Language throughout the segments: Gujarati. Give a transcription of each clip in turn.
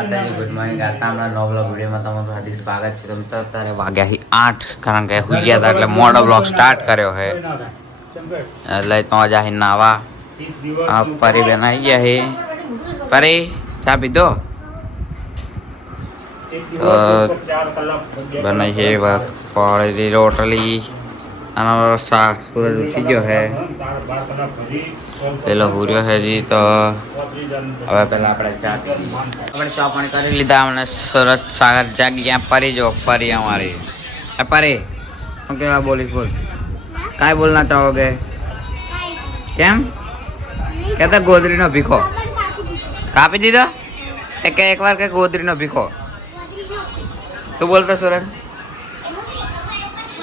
માતાજી ગુડ મોર્નિંગ આજના હમણાં નવ બ્લોગ વિડીયોમાં તમારું હાર્દિક સ્વાગત છે. તમે તો અત્યારે વાગ્યા આઠ કારણ કે હુઈ ગયા હતા એટલે મોડો બ્લોગ સ્ટાર્ટ કર્યો હે. એટલે તો નાવા આ પરી બેન આવી ગયા હે. પરી ચા પીધો? તો બને છે પડી રોટલી આનો શાક પૂરો ઉઠી ગયો છે પેલો હુર્યો છે જી, તો હવે પેલા આપણે આપણે ચા પાણી કરી લીધા, અમને સરસ સાગર જાગી ગયા. પરી જો પરી અમારી. પરી શું કેવા બોલી બોલ? કાંઈ બોલના ચાહોગે કેમ? કહેતા ગોદરીનો ભીખો. કાપી દીધો? એ કે એકવાર કે ગોદરીનો ભીખો. તું બોલતો સુરજ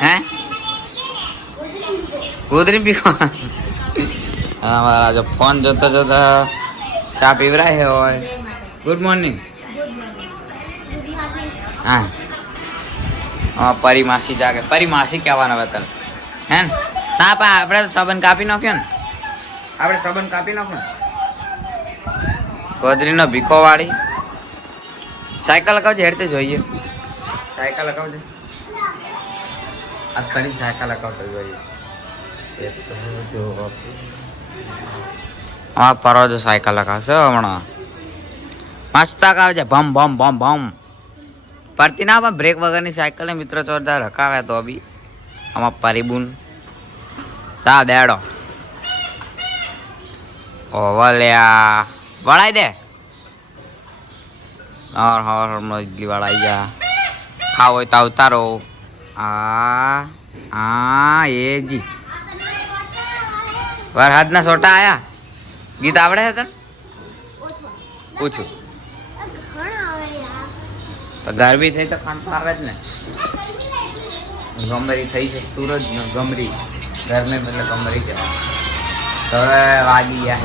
હે? ગોદરી ભીખો. અમારા ફોન જોતા જોતા ચા પીવરાય હોય ગુડ મોર્નિંગ હા. હા પરી માસી જાગે. પરી માસી કહેવાના હવે તને. હે ને? ના પા આપણે તો સંબંધ કાપી નાખ્યો ને. આપણે સબન કાપી નાખ્યો ને. ગોદરીનો ભીખો વાળી. સાયકલ લગાવજે હેડતે જોઈએ. સાયકલ લગાવજે આ ખરી સાયકલ લગાવતો જોઈએ. એ તો જો હા પરો જો સાયકલ લગાવશે હમણાં. મસ્ત છે, ભમ ભમ ભમ ભમ. પડતી ના, પણ બ્રેક વગરની સાયકલ મિત્રો જોરદાર રખાવે તો બી. આમાં પરિબુન. તા દેડો ઓવલ્યા વલ્યા વળાઈ દે. હર હર હમણાં ઇડલી વળાઈ ગયા. ખાવ હોય તો ઉતારો આ આ, એ જી. વરસાદના સોટા આયા? ગીત આવડે છે તને? પૂછું. તો ગરમી થઈ તો ખાંડ તો આવે જ ને. ગમરી થઈ છે સુરજ ને ગમરી. ગરમે એટલે ગમરી કહેવાય. તો હવે વાગી ગયા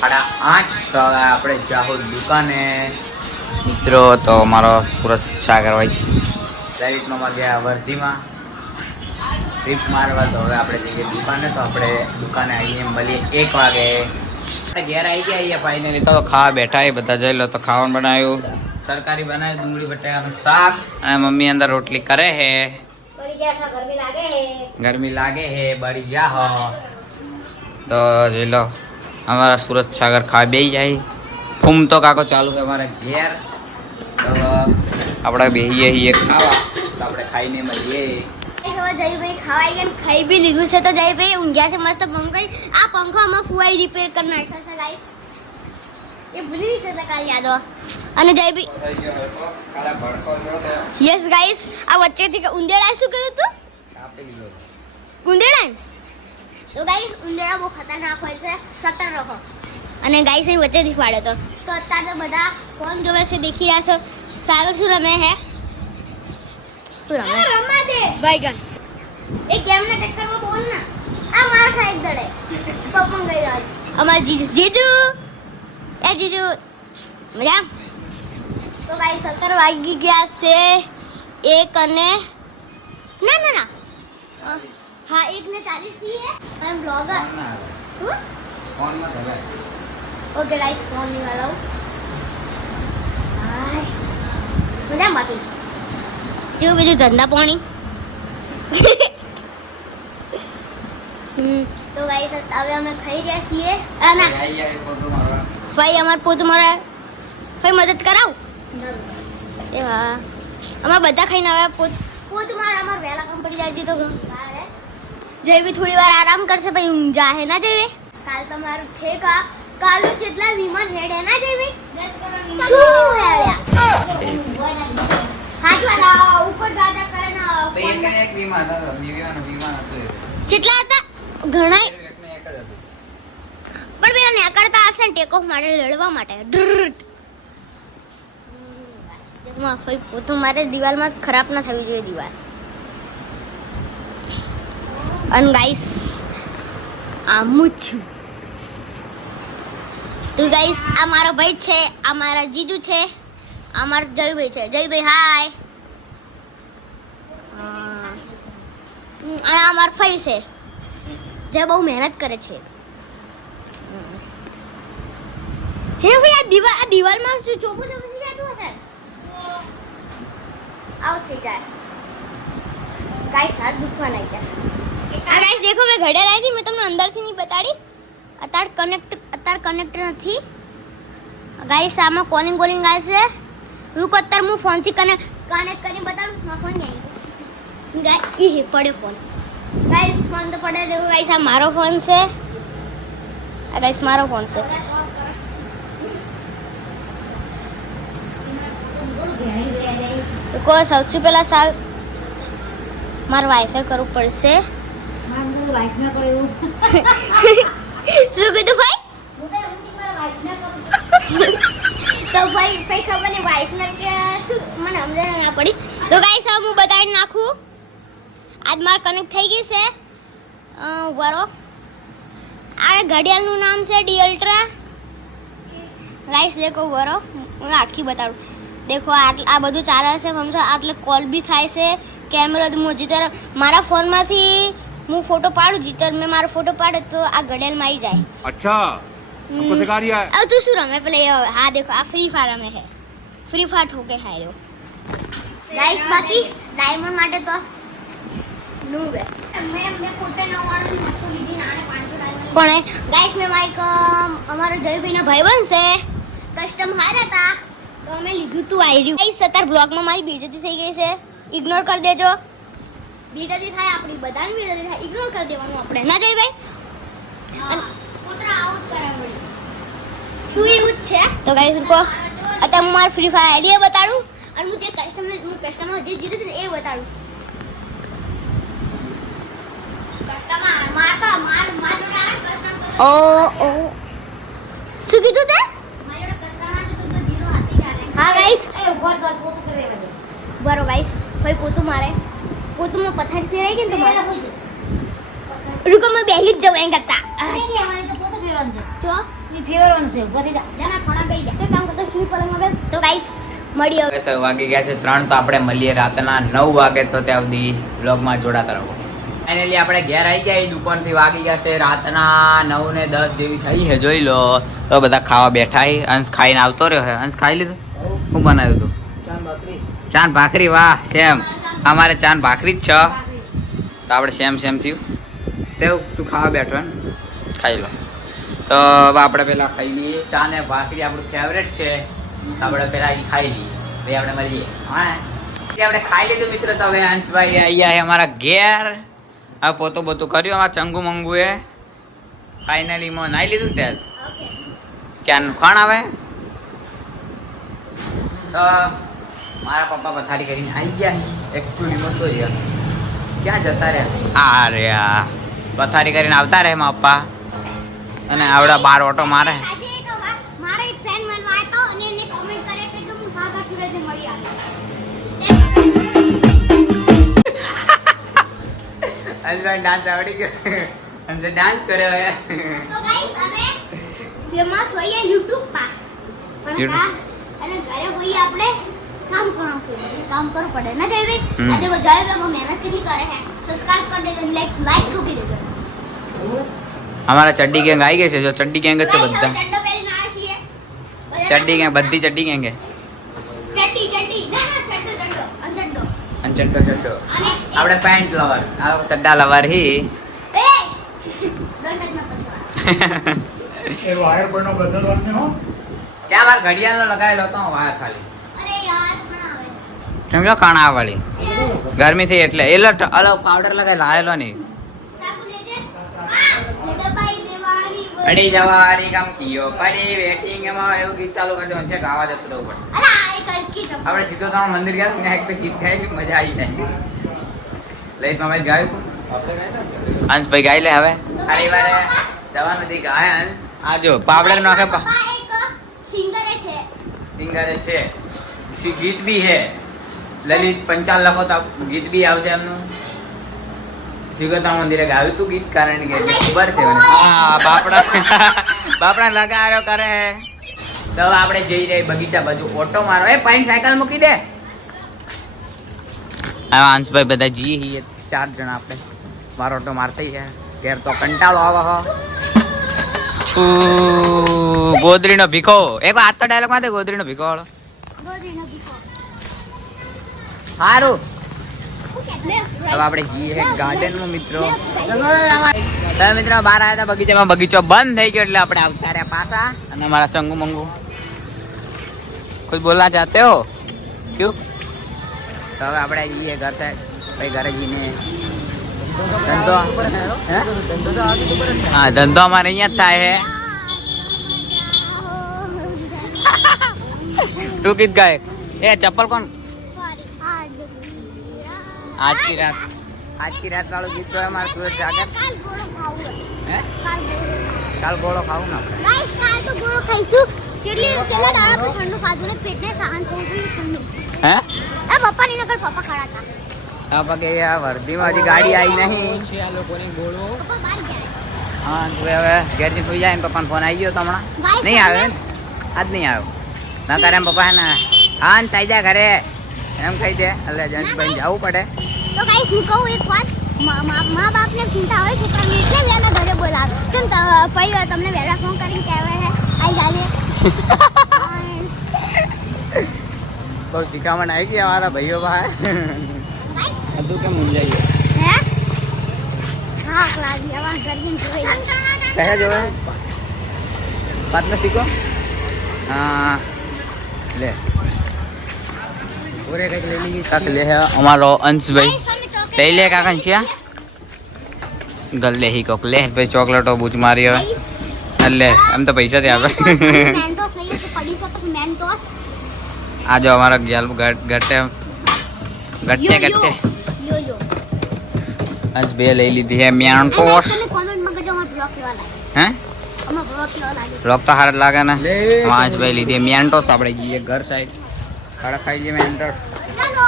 સાડા આઠ. તો હવે આપણે જાહો દુકાને. મિત્રો, તો મારો સુરત સાગર હોય છે. દરેકમાં ગયા વર્ધીમાં. ટ્રીપ મારવા તો હવે આપણે જઈએ દુકાને તો આપણે દુકાને આવીએ મળીએ એક વાગે. ઘેર આવી ગયા અહીંયા ફાઇનલી તો ખાવા બેઠા એ બધા જઈ લો તો ખાવાનું બનાવ્યું. સરકારી બનાવ્યું ડુંગળી બટાકાનું શાક. અને મમ્મી અંદર રોટલી કરે હે. ગરમી લાગે હે? બળી જા હો. તો જોઈ લો અમારા સુરત સાગર ખાવા બે જાય. ફૂમ તો કાકો ચાલુ છે અમારે ઘેર. તો આપણે છીએ ખાવા. તો આપણે ખાઈને મળીએ. જયભાઈ ખવાઈ ગયા ખાઈ બી લીધું છે. તો જયભાઈ ઊંઘ્યા છે, મસ્ત પંખો આ પંખો અમે ફુવાઈ રિપેર કરી નાખ્યો છે ગાઈસ એ ભૂલી છે કાલ યાદો અને જયભાઈ યસ ગાઈસ આ વચ્ચેથી ઉંદેડા શું કર્યું તું? ઉંદેડા તો ગાઈસ ઉંદેડા બહુ ખતરનાક હોય છે. સતર રહો. અને ગાઈસ એ વચ્ચેથી ફાડ્યો તો તો અત્યારે તો બધા ફોન જોવે છે, દેખી રહ્યા છો. સાગર શું રમે હે? તું રમે. રમવા દે. ભાઈ ગન એ ગેમના ચક્કરમાં બોલ ના. આ માર ખાઈ દડે પપ્પા ગઈ જાય અમાર જીજુ જીજુ! એ જીજુ મજા? તો ભાઈ સત્તર વાગી ગયા છે. એક અને ના ના ના. હા એક ને ચાલીસથી હે. I am blogger okay guys ફોનની વાળો હાય. મજા બાકી જેવું બીજું ધંધા પાણી. તો ગાઈસ હવે અમે ખાઈ રહ્યા છીએ. ના. ભાઈ અમાર પોત મારા ભાઈ મદદ કરાવ. એ હા. અમાર બધા ખાઈને હવે પોત. પોત મારા અમાર વહેલા કામ પડી જાય છે તો જયવી થોડી વાર આરામ કરશે પછી ઊંઘ જાહે ના જયવી કાલ તમારું ઠેકા કાલુ જેટલા વિમાન હેડે ના જયવી શું હેડ્યા હાથ વાલા ઉપર દાદા કરે ના કેટલા હતા ઘણા પણ પેલા નેકળતા હશે ને ટેક ઓફ માટે લડવા માટે પોતું મારે દિવાલમાં ખરાબ ના થવી જોઈએ દિવાલ અન ગાઈસ આમું છું તો ગાઈસ આ મારો ભાઈ છે આ મારા જીજુ છે આ મારો જયભાઈ છે જયભાઈ હાય અને આ મારો ફઈ છે. જે બહુ મહેનત કરે છે. હે ભાઈ, આ દિવાલ આ દિવાલમાં શું ચોપો થઈ જતું હશે? આઉટ થઈ જાય. ગાઈસ હાથ દુખવા લાગ્યા આ ગાઈસ દેખો, મેં ઘડિયાળ આવી હતી, મેં તમને અંદરથી નહીં બતાડી. અત્યારે કનેક્ટ અત્યારે કનેક્ટ નથી. ગાઈસ આમાં કોલિંગ કોલિંગ આવે છે. રૂકો અત્યારે હું ફોનથી કનેક્ટ કનેક્ટ કરીને બતાડું મારો ફોન ક્યાં ગાય ઈ પડ્યો ફોન ગાઈસ ફોન તો પડે દેવું ગાઈસ આ મારો ફોન છે. આ ગાઈસ મારો ફોન છે. રૂકો સૌથી પહેલા સા મારે વાઈફાઈ કરવું પડશે. શું કીધું ભાઈ? તો ભાઈ ભાઈ ખબર નહીં વાઈફ ને કે શું? મને સમજણ ના પડી. તો ગાઈસ હવે હું બતાવી નાખું. આજ માર કનેક્ટ થઈ ગઈ છે અ, ઉભા રહો આ ઘડિયાળનું નામ છે ડી અલ્ટ્રા ગાઈસ દેખો ઉભા રહો હું આખી બતાડું દેખો આટલ- આ બધું ચાલે છે સમજો આટલે કોલ બી થાય છે કેમેરો હું જીતર મારા ફોનમાંથી હું ફોટો પાડું જીતર મેં મારો ફોટો પાડે તો આ ઘડિયાળમાં આવી જાય अच्छा हमको हम्म। सिखा रिया है अब तू શું રમે પેલે ये हाँ देखो આ ફ્રી ફાયર રમે है ફ્રી ફાયર ઠોકે હાર્યો ગાઈસ બાકી ડાયમંડ માટે તો નૂબ પણ ગાઈસ મેં માઈક અમારો જયભાઈના ભાઈ બનશે કસ્ટમ હાર હતા. તો અમે લીધું તું આયર્યું ગાઈસ અત્યારે બ્લોગમાં મારી બેઇજ્જતી થઈ ગઈ છે. ઇગ્નોર કરી દેજો. બેઇજ્જતી થાય આપણી બધાની બેઇજ્જતી થાય. ઇગ્નોર કરી દેવાનું આપણે. ના જયભાઈ? કૂતરા આઉટ કરાવડી તું એવું જ છે. તો ગાઈસ રૂકો અત્યારે હું મારું ફ્રી ફાયર આઈડિયા બતાડું. અને હું જે કસ્ટમર હું કસ્ટમર જે જીતું છે એ બતાડું કસ્ટમર માર તો માર માર જોડે આવે કસ્ટમર ઓ ઓ શું કીધું તે હા ગાઈસ બરો ગાઈસ ભાઈ, પોતું મારે. પોતુમાં પથારી ફેરાઈ ગઈ ને તમારે? મારે રૂકો મેં બેહી જ જવું એમ કરતા. તો ગાઈસ મળી હવે બસ હવે વાગી ગયા છે ત્રણ, તો આપણે મળીએ રાતના નવ વાગે તો ત્યાં સુધી બ્લોગમાં જોડાતા રહો. ફાઇનલી આપણે ઘેર આવી ગયા દુકાનથી વાગી ગયા છે રાતના નવ ને દસ જેવી થઈ છે જોઈ લો. તો બધા ખાવા બેઠા અંશ ખાઈને આવતો રહ્યો છે. અંશ ખાઈ લીધું? શું બનાવ્યું તું? ચાન ભાખરી. વાહ સેમ. અમારે ચાન ભાખરી જ છે. તો આપણે સેમ સેમ થયું. તેવું તું ખાવા બેઠો ને. ખાઈ લો. તો આપણે પેલા ખાઈ લઈએ. ચા ને ભાખરી આપણું ફેવરેટ છે. આપણે પહેલાં ખાઈ લઈએ. ભાઈ આપણે મળીએ. હા. આપણે ખાઈ લીધું મિત્રો તો હવે હંસભાઈ અહીંયા અમારા ઘેર. હવે પોતું બોતું કર્યું આ ચંગુ મંગુ એ ફાઇનલી મો નાઈ લીધું ને ત્યાં ચાનું ખાણ આવે. તો મારા પપ્પા પથારી કરીને આવી ગયા. એકચ્યુઅલી મતો રહ્યા. ક્યાં જતા રહ્યા? આ રે આ. પથારી કરીને આવતા રહે મારા પપ્પા. અને આવડા બાર ઓટો મારે. અંજભાઈ ડાન્સ આવડી ગયો. અંજે ડાન્સ કર્યો હે તો ગાઈસ અમે ફેમસ હોઈએ YouTube પર પણ કા અને ઘરે હોઈએ આપણે કામ કરવાનું છે. કામ કરવું પડે. ના દેવી આજે બજાય લોકો મહેનત કેટલી કરે હે. સબસ્ક્રાઇબ કરી દેજો લાઈક લાઈક ઠોકી દેજો અમારા ચડ્ડી ગેંગ આવી ગઈ છે. જો ચડ્ડી ગેંગ જ છે બધા. ચડ્ડો ચડ્ડી ગેંગ બધી ચડ્ડી ગેંગ હે ચડ્ડી ચડ્ડી. ના ના ચડ્ડો ચડ્ડો. અને ચડ્ડો ચડ્ડો. અને આપણે પેન્ટ લવર આ લોકો ચડ્ડા લવર હી. એ વાયર પરનો બદલવાનો હો. ક્યાં વાર ઘડિયાળનો લગાવેલો હતો વાર ખાલી. સમજો કાણા વાળી ગરમી થઈ એટલે એલો અલગ પાવડર લગાવી લાયેલો નહીં. પડી જવાની ગમકીઓ પડી વેટિંગ એમાં એવું ગીત ચાલુ કરી દેવાનું છે કે આવા જતું રહેવું પડશે. આપણે સીધો તમે મંદિર ગયા ને એક ગીત ગાય મજા આવી જાય. લઈ તમે ગાયું તું. અંશભાઈ ગાઈ લે હવે. રવિવારે જવાનું નથી ગાય અંશ આ જો પાવડર નાખે પા સિંગર છે. સિંગર છે. ગીત બી હે. લલિત પંચાલ લખો તો ગીત બી આવશે એમનું. સિગતા મંદિરે ગાયું તું ગીત કારણ કે ખબર છે મને હા બાપડા બાપડા લગાડ્યો કરે. તો આપણે જઈ રહી બગીચા બાજુ. ઓટો મારો. એ પાઈન સાયકલ મૂકી દે. અંશભાઈ બધા જઈએ છીએ. ચાર જણા આપણે. મારો ઓટો મારતા ગયા. ઘેર તો કંટાળો આવે હો. છું ગોદરીનો ભીખો. એક વાર આજ તો ડાયલોગમાં ગોદરીનો ભીખો વાળો. સારું હવે આપણે જઈએ ગાર્ડનમાં મિત્રો. તમે તો મિત્રો બહાર આવ્યા હતા બગીચામાં. બગીચો બંધ થઈ ગયો એટલે આપણે આવતા રહ્યા પાછા. અને મારા ચંગુ મંગુ કોઈ બોલના ચાહતે હો? ક્યું તો હવે આપણે જઈએ ઘર સાહેબ. ભાઈ ઘરે જઈને. ધંધો? હે? ધંધો અમારે અહીંયા જ થાય છે તું ગીત ગાય. એ, ચપ્પલ કોણ? આજ કી રાત. આજ કી રાત વાળું ગીત તો અમારે સુરત જાગર કાલ ગોળો ખાવું હે કાલ ગોળો. કાલ ગોળો ખાવું ને કેટલી કેટલા દાડા તો ઠંડુ ખાધું ને પેટને સહન થવું જોઈએ ઠંડુ. હે? એ પપ્પા ની નકર પપ્પા ખાડા હતા. આ પગે આ ગાડી આવી નહીં. પપ્પા બહાર ગયા. હા તો હવે ઘેરથી સુઈ જાય ને પપ્પાનો ફોન આવી ગયો તો હમણાં. નહીં આવે આજ નહીં આવ્યો ના કરે એમ પપ્પા ને હા ને સાઈ જા ઘરે. એમ કહી દે એટલે જંશભાઈ જવું પડે. તો ગાઈસ હું કહું એક વાત. મા બાપને ચિંતા હોય છોકરાને એટલે વહેલા ઘરે બોલાવે ચમ પછી તમને વહેલા ફોન કરીને કહેવાય આઈ જાજે. બહુ શિખામણ આવી ગઈ અમારા ભાઈઓ ભાઈ બધું કેમ જોઈ કયા જોવે વાત નથી શીખો હા લે. ઓરે કંઈક લઈ કાક લે હે અમારો અંશભાઈ. લઈ લે કાકા છે ગલ્લે હી કોક. લે ભાઈ ચોકલેટો બૂચ મારી હવે એટલે એમ તો પૈસા થી આવે મેન્ટોસ લઈએ તો પડી શકે મેન્ટોસ આ જો અમારા ગેલ ગટ્ટે ગટ્ટે ગટ્ટે યો યો અંશ બે લઈ લીધી હે મ્યાણ ટોસ તમે કોમેન્ટમાં કહેજો અમાર બ્લોક કેવા લાગે હે અમાર બ્લોક કેવા લાગે બ્લોક તો હાર જ લાગે ને પાંચ ભાઈ લીધી મ્યાન્ટોસ તો આપણે જઈએ ઘર સાઈડ ખાડા ખાઈ જઈએ મ્યાન્ટોસ ચાલો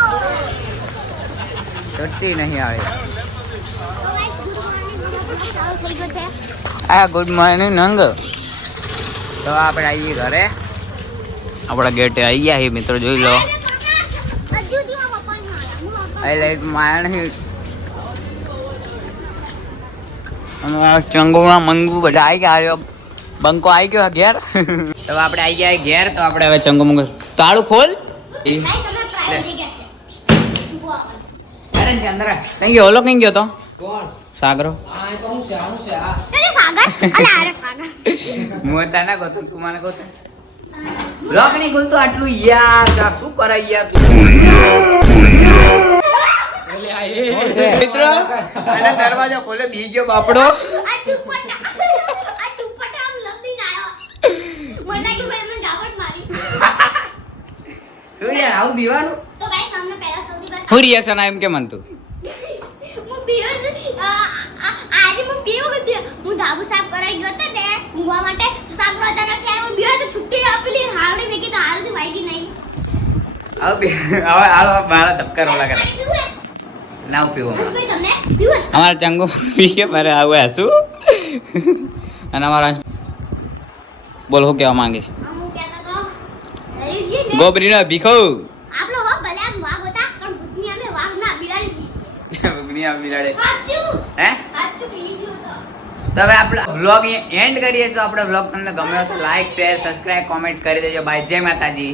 છૂટતી નહીં આવે આ ગુડ મોર્નિંગ નંગ. તો આપણે આવીએ ઘરે. આપણા ગેટે આવી ગયા છીએ મિત્રો જોઈ લો. આ લાઈટમાં નહીં ચંગુમાં મંગુ બધા આવી ગયા આવ્યો બંકો આવી ગયો ઘેર. તો આપણે આવી ગયા ઘેર તો આપણે હવે ચંગુ મંગુ તાળું ખોલ. અરે અંદર કઈ ગયો ઓલો કઈ ગયો તો? તને સાગર? હું તને કહું તું તું મને કહું બ્લોક નહીં ખુલતું આટલું યાર શું કરે યાર મિત્રો અને દરવાજો ખોલે બી ગયો. બાપડો શું યાર આવું બીવાનું? તો હું રિએક્શન એમ કે મન તું હું બીયો છું. અ, આ- આજે હું બીયો કે હું સાફ કરાઈ ગયો હતો ને ઊંઘવા માટે તો સાફ અચાનકથી આવ્યો. બીયો તો છૂટી આપેલી હારણી મેં તો હારું વાગી નહીં. હવે હાલો મારા ધબકાર લાગે ના પીવું? અમારા ચંગુ પી કે મારે આવું હસું અને અમારા બોલ હું કહેવા માંગે છે? ગોબરી ને ગોબરીનો ભીખો. બિલાડી બિલાડે. હે? તો હવે આપણે વ્લોગ એન્ડ કરીએ તો આપણે વ્લોગ તમને ગમ્યો તો લાઈક શેર સબસ્ક્રાઇબ કોમેન્ટ કરી દેજો. બાય જય માતાજી.